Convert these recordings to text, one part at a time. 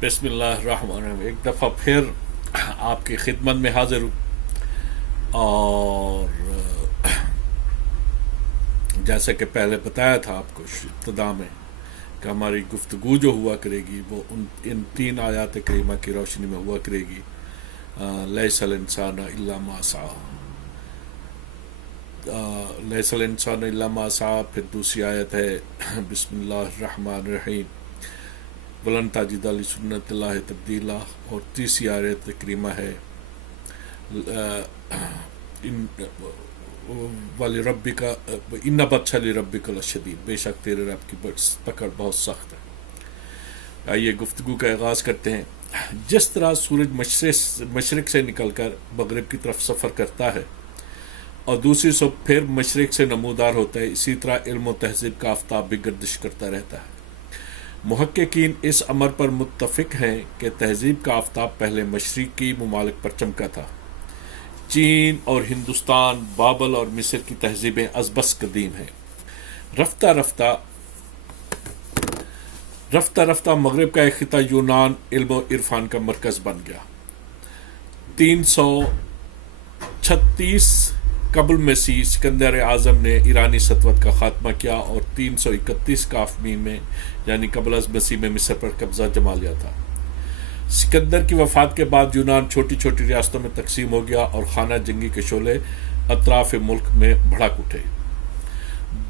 بسم اللہ الرحمن الرحیم. ایک دفعہ پھر آپ کی خدمت میں حاضر ہوں، اور جیسا کہ پہلے بتایا تھا آپ کو ابتدا میں کہ ہماری گفتگو جو ہوا کرے گی وہ ان تین آیات کریمہ کی روشنی میں ہوا کرے گی. لیس الانسان الا ما سعی، لیس الانسان الا ما سعی. پھر دوسری آیت ہے بسم اللہ الرحمن الرحیم ولن تجد لسنت اللہ تبدیلا، اور تیسری آیت کریمہ ہے وَلِرَبِّكَ إِنَّ بَطْشَ لِرَبِّكَ لَشَدِيدٌ، بے شک تیرے رب کی پکڑ بہت سخت ہے. آئیے گفتگو کا آغاز کرتے ہیں. جس طرح سورج مشرق سے نکل کر مغرب کی طرف سفر کرتا ہے اور دوسری صبح پھر مشرق سے نمودار ہوتا ہے، اسی طرح علم و تہذیب کا آفتاب بھی گردش کرتا رہتا ہے. محققین اس امر پر متفق ہیں کہ تہذیب کا آفتاب پہلے مشرقی ممالک پر چمکا تھا. چین اور ہندوستان، بابل اور مصر کی تہذیبیں ازبس قدیم ہیں. رفتہ رفتہ مغرب کا ایک خطہ یونان علم و عرفان کا مرکز بن گیا. 336 قبل مسیح سکندر اعظم نے ایرانی سطوت کا خاتمہ کیا اور 331 کافمی میں یعنی قبل از مسیح میں مصر پر قبضہ جما لیا تھا. سکندر کی وفات کے بعد یونان چھوٹی چھوٹی ریاستوں میں تقسیم ہو گیا اور خانہ جنگی کے شعلے اطراف ملک میں بھڑک اٹھے.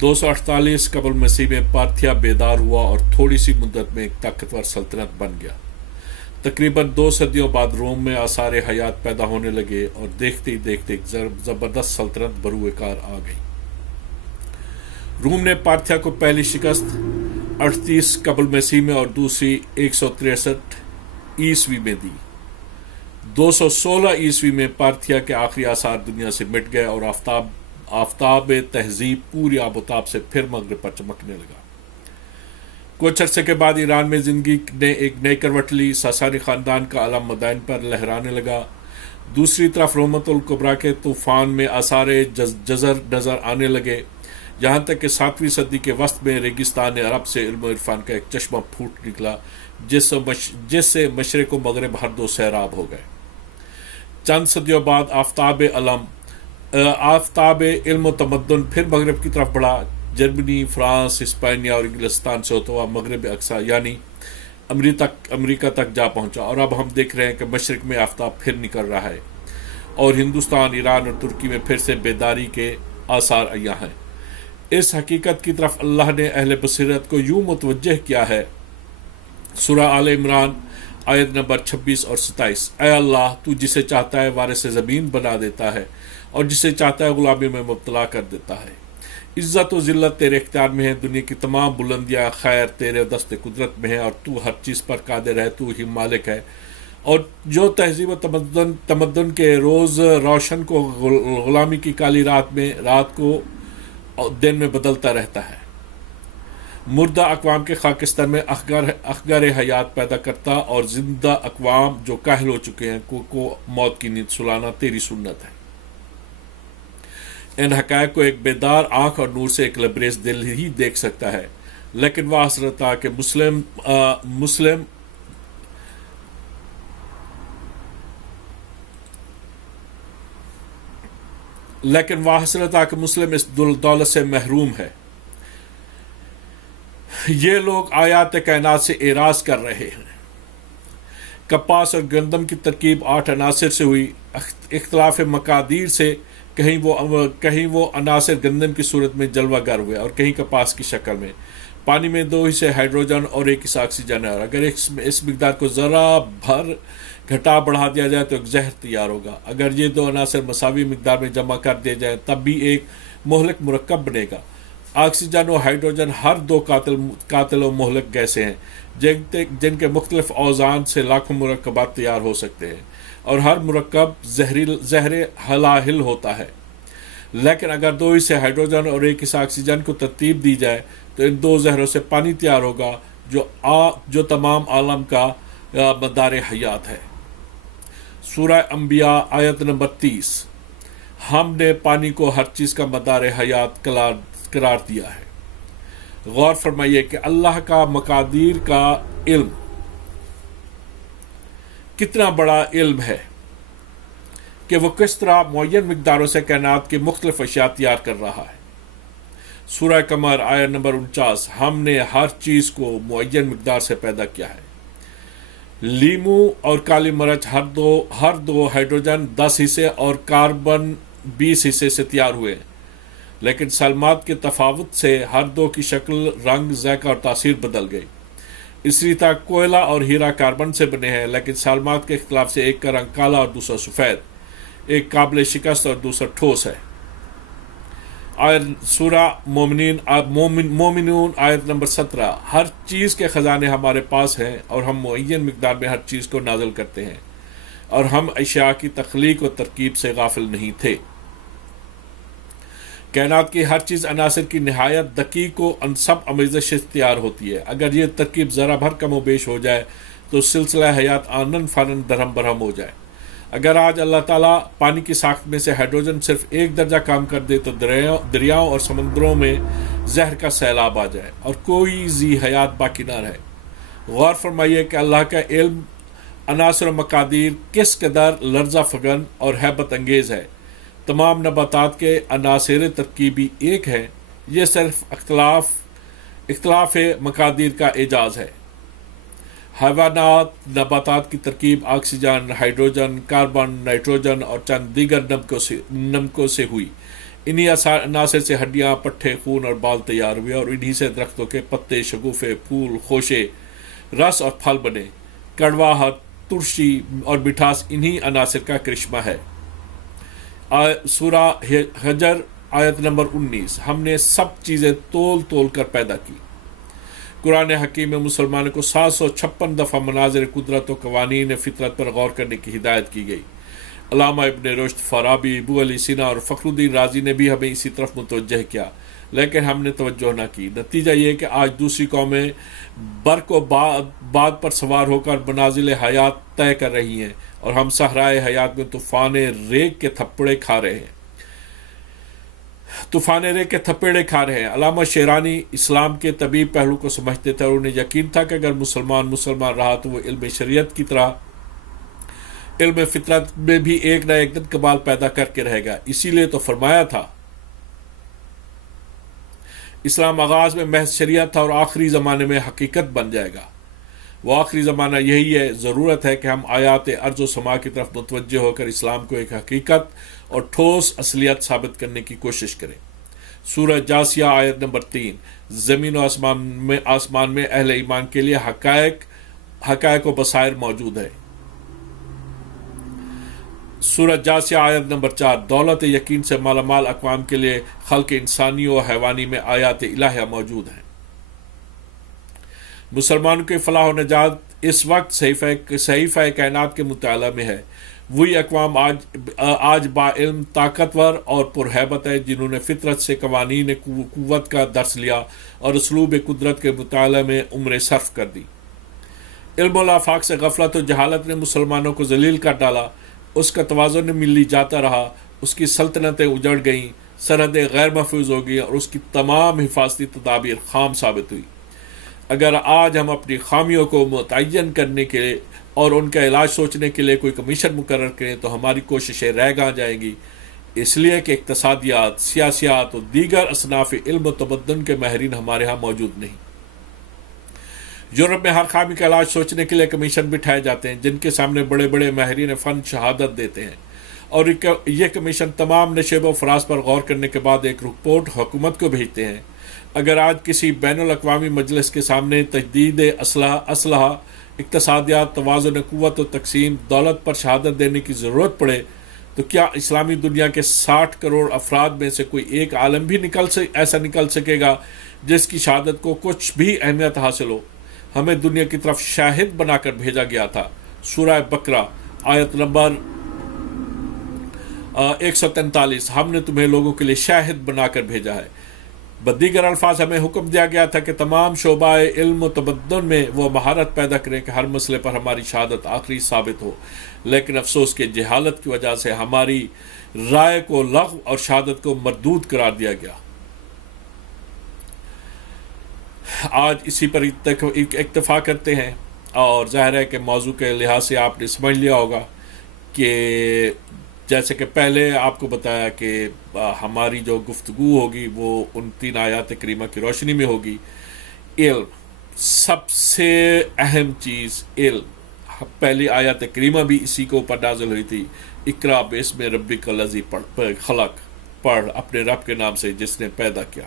248 قبل مسیح میں پارتھیا بیدار ہوا اور تھوڑی سی مدت میں ایک طاقتور سلطنت بن گیا. تقریباً 2 صدیوں بعد روم میں آثار حیات پیدا ہونے لگے اور دیکھتے ہی دیکھتے ایک زبردست سلطنت بروئے کار آ گئی. روم نے پارتھیا کو پہلی شکست 38 قبل مسیح میں اور دوسری 163 عیسوی میں دی. 216 عیسوی میں پارتھیا کے آخری آثار دنیا سے مٹ گئے اور آفتاب تہذیب پوری آب و تاب سے پھر مغرب پر چمکنے لگا. کچھ عرصے کے بعد ایران میں زندگی نے ایک نئی کروٹ لی. ساسانی خاندان کا علم مدائن پر لہرانے لگا. دوسری طرف رومت الکبریٰ کے طوفان میں آثار جزر نظر آنے لگے، یہاں تک کہ 7ویں صدی کے وسط میں ریگستان عرب سے علم و عرفان کا ایک چشمہ پھوٹ نکلا جس سے مشرق و مغرب ہر دو سیراب ہو گئے. چند صدیوں بعد آفتاب علم و تمدن پھر مغرب کی طرف بڑھا. جرمنی، فرانس، ہسپانیہ اور انگلستان سے ہوتا ہوا مغرب اقصی یعنی امریکہ تک جا پہنچا، اور اب ہم دیکھ رہے ہیں کہ مشرق میں آفتاب پھر نکل رہا ہے اور ہندوستان، ایران اور ترکی میں پھر سے بیداری کے آثار عیاں ہیں. اس حقیقت کی طرف اللہ نے اہل بصیرت کو یوں متوجہ کیا ہے. سورہ آل عمران آیت نمبر 26 اور 27: اے اللہ، تو جسے چاہتا ہے وارث زمین بنا دیتا ہے اور جسے چاہتا ہے غلامی میں مبتلا کر دیتا ہے. عزت و ذلت تیرے اختیار میں ہے، دنیا کی تمام بلندیاں خیر تیرے دست قدرت میں ہے اور تو ہر چیز پر قادر ہے، تو ہی مالک ہے. اور جو تہذیب و تمدن کے روز روشن کو غلامی کی کالی رات کو دن میں بدلتا رہتا ہے، مردہ اقوام کے خاکستر میں اخگر حیات پیدا کرتا اور زندہ اقوام جو کاہل ہو چکے ہیں کو موت کی نیند سلانا تیری سنت ہے. ان حقائق کو ایک بیدار آنکھ اور نور سے ایک لبریز دل ہی دیکھ سکتا ہے، لیکن وہ حسرت تھا کہ مسلم اس دولت سے محروم ہے. یہ لوگ آیات کائنات سے اعراض کر رہے ہیں. کپاس اور گندم کی ترکیب 8 عناصر سے ہوئی. اختلاف مقادیر سے کہیں وہ عناصر گندم کی صورت میں جلوہ گر ہوئے اور کہیں کپاس کی شکل میں. پانی میں 2 حصے ہائیڈروجن اور 1 حصہ آکسیجن ہے، اور اگر اس مقدار کو ذرا بھر گھٹا بڑھا دیا جائے تو ایک زہر تیار ہوگا. اگر یہ 2 عناصر مساوی مقدار میں جمع کر دیے جائیں تب بھی ایک مہلک مرکب بنے گا. آکسیجن اور ہائیڈروجن ہر 2 قاتل و مہلک گیسیں ہیں جن کے مختلف اوزان سے لاکھوں مرکبات تیار ہو سکتے ہیں، اور ہر مرکب زہر ہلاہل ہوتا ہے. لیکن اگر 2 حصے ہائیڈروجن اور 1 حصہ آکسیجن کو ترتیب دی جائے تو ان 2 زہروں سے پانی تیار ہوگا جو تمام عالم کا مدار حیات ہے. سورہ انبیاء آیت نمبر 30: ہم نے پانی کو ہر چیز کا مدار حیات قرار دیا ہے. غور فرمائیے کہ اللہ کا مقادیر کا علم کتنا بڑا علم ہے کہ وہ کس طرح معین مقداروں سے کائنات کی مختلف اشیاء تیار کر رہا ہے۔ سورہ قمر آیت نمبر 49، ہم نے ہر چیز کو معین مقدار سے پیدا کیا ہے۔ لیمو اور کالی مرچ ہر دو ہائیڈروجن 10 حصے اور کاربن 20 حصے سے تیار ہوئے ہیں، لیکن سالمات کے تفاوت سے ہر دو کی شکل، رنگ، ذائقہ اور تاثیر بدل گئی۔ اسی طرح کوئلہ اور ہیرا کاربن سے بنے ہیں، لیکن سالمات کے اختلاف سے ایک کا رنگ کالا اور دوسرا سفید، ایک قابل شکست اور دوسرا ٹھوس ہے۔ سورہ مومنون آیت نمبر 17، ہر چیز کے خزانے ہمارے پاس ہیں اور ہم معین مقدار میں ہر چیز کو نازل کرتے ہیں، اور ہم اشیاء کی تخلیق و ترکیب سے غافل نہیں تھے۔ کائنات کی ہر چیز عناصر کی نہایت دقیق و انسب آمیزش سے تیار ہوتی ہے۔ اگر یہ ترکیب ذرا بھر کم و بیش ہو جائے تو سلسلہ حیات آنن فانن درہم برہم ہو جائے۔ اگر آج اللہ تعالیٰ پانی کی ساخت میں سے ہائیڈروجن صرف 1 درجہ کام کر دے تو دریاؤں اور سمندروں میں زہر کا سیلاب آ جائے اور کوئی ذی حیات باقی نہ رہے۔ غور فرمائیے کہ اللہ کا علم عناصر و مقادیر کس قدر لرزہ فگن اور ہیبت انگیز ہے۔ تمام نباتات کے عناصر ترکیبی ایک ہیں، یہ صرف اختلاف مقادیر کا اعجاز ہے۔ حیوانات، نباتات کی ترکیب آکسیجن، ہائیڈروجن، کاربن، نائٹروجن اور چند دیگر نمکوں سے ہوئی۔ انہی عناصر سے ہڈیاں، پٹھے، خون اور بال تیار ہوئے، اور انہی سے درختوں کے پتے، شگوفے، پھول، خوشے، رس اور پھل بنے۔ کڑواہٹ، ترشی اور مٹھاس انہی عناصر کا کرشمہ ہے۔ سورہ حجر آیت نمبر 19، ہم نے سب چیزیں تول تول کر پیدا کی۔ قرآن حکیم میں مسلمانوں کو 756 دفعہ مناظر قدرت و قوانین فطرت پر غور کرنے کی ہدایت کی گئی۔ علامہ ابن رشد، فارابی، ابو علی سینا اور فخر الدین رازی نے بھی ہمیں اسی طرف متوجہ کیا، لیکن ہم نے توجہ نہ کی۔ نتیجہ یہ کہ آج دوسری قومیں برق و باد پر سوار ہو کر منازل حیات طے کر رہی ہیں، اور ہم صحرائے حیات میں طوفان ریگ کے تھپڑے کھا رہے ہیں۔ علامہ شیرانی اسلام کے طبیب پہلو کو سمجھتے تھے، اور انہیں یقین تھا کہ اگر مسلمان رہا تو وہ علم شریعت کی طرح علم فطرت میں بھی ایک نہ ایک دن کمال پیدا کر کے رہے گا۔ اسی لیے تو فرمایا تھا اسلام آغاز میں محض شریعت تھا اور آخری زمانے میں حقیقت بن جائے گا۔ وہ آخری زمانہ یہی ہے۔ ضرورت ہے کہ ہم آیات ارض و سما کی طرف متوجہ ہو کر اسلام کو ایک حقیقت اور ٹھوس اصلیت ثابت کرنے کی کوشش کریں۔ سورہ جاسیہ آیت نمبر 3، زمین و آسمان میں اہل ایمان کے لیے حقائق و بصائر موجود ہے۔ سورہ جاسیہ آیت نمبر 4، دولت یقین سے مالا مال اقوام کے لیے خلق انسانی و حیوانی میں آیات الہیہ موجود ہیں۔ مسلمانوں کی فلاح و نجات اس وقت صحیفہ کائنات کے مطالعہ میں ہے۔ وہی اقوام آج با علم، طاقتور اور پرہیبت ہے، جنہوں نے فطرت سے قوانین قوت کا درس لیا اور اسلوب قدرت کے مطالعہ میں عمریں صرف کر دی۔ علم الافاق سے غفلت و جہالت نے مسلمانوں کو ذلیل کر ڈالا، اس کا توازن ملی جاتا رہا، اس کی سلطنتیں اجڑ گئیں، سرحدیں غیر محفوظ ہو گئیں، اور اس کی تمام حفاظتی تدابیر خام ثابت ہوئی۔ اگر آج ہم اپنی خامیوں کو متعین کرنے کے لیے اور ان کا علاج سوچنے کے لیے کوئی کمیشن مقرر کریں تو ہماری کوششیں رہ گاہ جائیں گی، اس لیے کہ اقتصادیات، سیاسیات اور دیگر اصناف علم و تمدن کے ماہرین ہمارے ہاں موجود نہیں۔ یورپ میں ہر خامی کا علاج سوچنے کے لیے کمیشن بٹھائے جاتے ہیں، جن کے سامنے بڑے بڑے ماہرین فن شہادت دیتے ہیں، اور یہ کمیشن تمام نشیب و فراز پر غور کرنے کے بعد ایک رپورٹ حکومت کو بھیجتے ہیں۔ اگر آج کسی بین الاقوامی مجلس کے سامنے تجدید اسلحہ، اقتصادیات، توازن قوت و تقسیم، دولت پر شہادت دینے کی ضرورت پڑے تو کیا اسلامی دنیا کے 60 کروڑ افراد میں سے کوئی ایک عالم بھی ایسا نکل سکے گا جس کی شہادت کو کچھ بھی اہمیت حاصل ہو؟ ہمیں دنیا کی طرف شاہد بنا کر بھیجا گیا تھا۔ سورہ بقرہ آیت نمبر 143، ہم نے تمہیں لوگوں کے لیے شاہد بنا کر بھیجا ہے۔ بدیگر الفاظ ہمیں حکم دیا گیا تھا کہ تمام شعبہ علم و تمدن میں وہ مہارت پیدا کریں کہ ہر مسئلے پر ہماری شہادت آخری ثابت ہو، لیکن افسوس کہ جہالت کی وجہ سے ہماری رائے کو لغو اور شہادت کو مردود قرار دیا گیا۔ آج اسی پر اکتفا کرتے ہیں۔ اور ظاہر ہے کہ موضوع کے لحاظ سے آپ نے سمجھ لیا ہوگا کہ جیسے کہ پہلے آپ کو بتایا کہ ہماری جو گفتگو ہوگی وہ ان 3 آیات کریمہ کی روشنی میں ہوگی. علم، سب سے اہم چیز علم. پہلی آیات کریمہ بھی اسی کے اوپر نازل ہوئی تھی. اقرا باسم ربک الذی خلق، پڑھ اپنے رب کے نام سے جس نے پیدا کیا.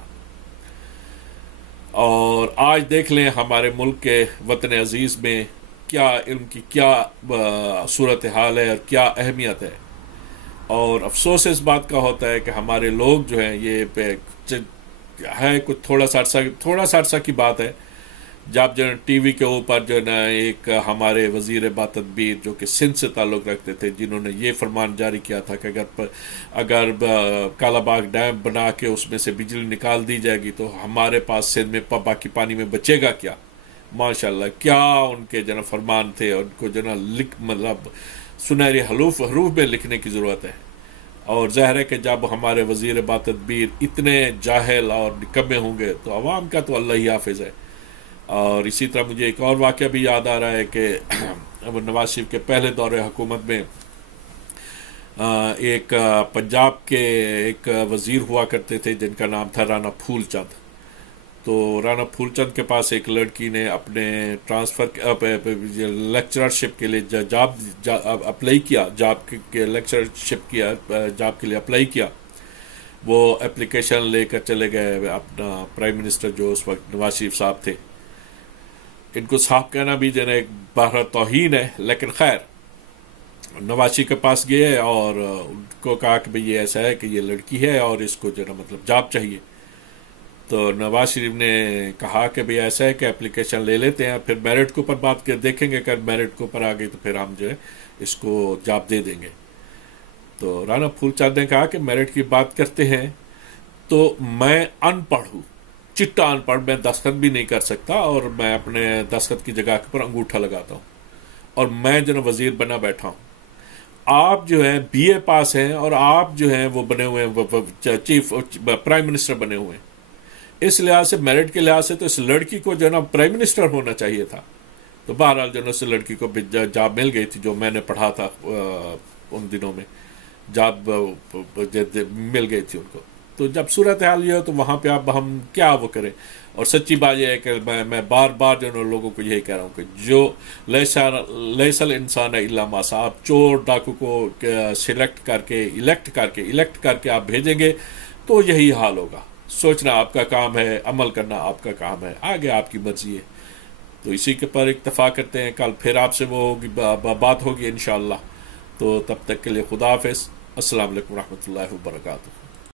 اور آج دیکھ لیں ہمارے ملک کے وطن عزیز میں کیا علم کی کیا صورتحال ہے اور کیا اہمیت ہے. اور افسوس اس بات کا ہوتا ہے کہ ہمارے لوگ جو ہیں یہ ہے کچھ تھوڑا سا عرصہ کی بات ہے جب جو ٹی وی کے اوپر جو نا ایک ہمارے وزیر تدبیر جو کہ سندھ سے تعلق رکھتے تھے، جنہوں نے یہ فرمان جاری کیا تھا کہ اگر کالا باغ ڈیم بنا کے اس میں سے بجلی نکال دی جائے گی تو ہمارے پاس سندھ میں باقی پانی میں بچے گا کیا. ماشاءاللہ کیا ان کے جو نا فرمان تھے، ان کو جو نا مطلب سنہری حروف میں لکھنے کی ضرورت ہے. اور ظاہر ہے کہ جب ہمارے وزیر تدبیر اتنے جاہل اور نکمے ہوں گے تو عوام کا تو اللہ ہی حافظ ہے. اور اسی طرح مجھے ایک اور واقعہ بھی یاد آ رہا ہے کہ نواز شریف کے پہلے دور حکومت میں ایک پنجاب کے ایک وزیر ہوا کرتے تھے جن کا نام تھا رانا پھول چند. تو رانا پھول چند کے پاس ایک لڑکی نے اپنے لیکچررشپ کے لیے جاب اپلائی کیا، جاب کے لیکچررشپ کیا، جاب کے لیے اپلائی کیا. وہ اپلیکیشن لے کر چلے گئے اپنا پرائم منسٹر جو اس وقت نواز شریف صاحب تھے. ان کو صاحب کہنا بھی جو ہے ایک بہر توہین ہے، لیکن خیر نواز شریف کے پاس گئے اور ان کو کہا کہ بھئی یہ ایسا ہے کہ یہ لڑکی ہے اور اس کو جو ہے مطلب جاب چاہیے. تو نواز شریف نے کہا کہ بھئی ایسا ہے کہ اپلیکیشن لے لیتے ہیں، پھر میرٹ کے اوپر بات کر دیکھیں گے، اگر میرٹ کے اوپر آ گئی تو پھر ہم جو ہے اس کو جاب دے دیں گے. تو رانا پھول چند نے کہا کہ میرٹ کی بات کرتے ہیں تو میں ان پڑھ ہوں، چٹا ان پڑھ، میں دستخط بھی نہیں کر سکتا اور میں اپنے دستخط کی جگہ پر انگوٹھا لگاتا ہوں اور میں جو ہے وزیر بنا بیٹھا ہوں. آپ جو ہے بی اے پاس ہیں اور آپ جو ہیں وہ بنے ہوئے ہیں چیف پرائم منسٹر بنے ہوئے ہیں. اس لحاظ سے میرٹ کے لحاظ سے تو اس لڑکی کو جو ہے نا پرائم منسٹر ہونا چاہیے تھا. تو بہرحال جو ہے اس لڑکی کو جاب مل گئی تھی، جو میں نے پڑھا تھا ان دنوں میں جاب مل گئی تھی ان کو. تو جب صورتحال یہ ہو تو وہاں پہ اب ہم کیا وہ کریں. اور سچی بات یہ ہے کہ میں بار بار جو ہے لوگوں کو یہی کہہ رہا ہوں کہ جو لیس الانسان الا ما سعى، آپ چور ڈاکو کو سلیکٹ کر کے الیکٹ کر کے آپ بھیجیں گے تو یہی حال ہوگا. سوچنا آپ کا کام ہے، عمل کرنا آپ کا کام ہے، آگے آپ کی مرضی ہے. تو اسی کے پر اکتفا کرتے ہیں. کل پھر آپ سے وہ ہوگی بات ہوگی انشاءاللہ. تو تب تک کے لیے خدا حافظ. السلام علیکم ورحمۃ اللہ وبرکاتہ.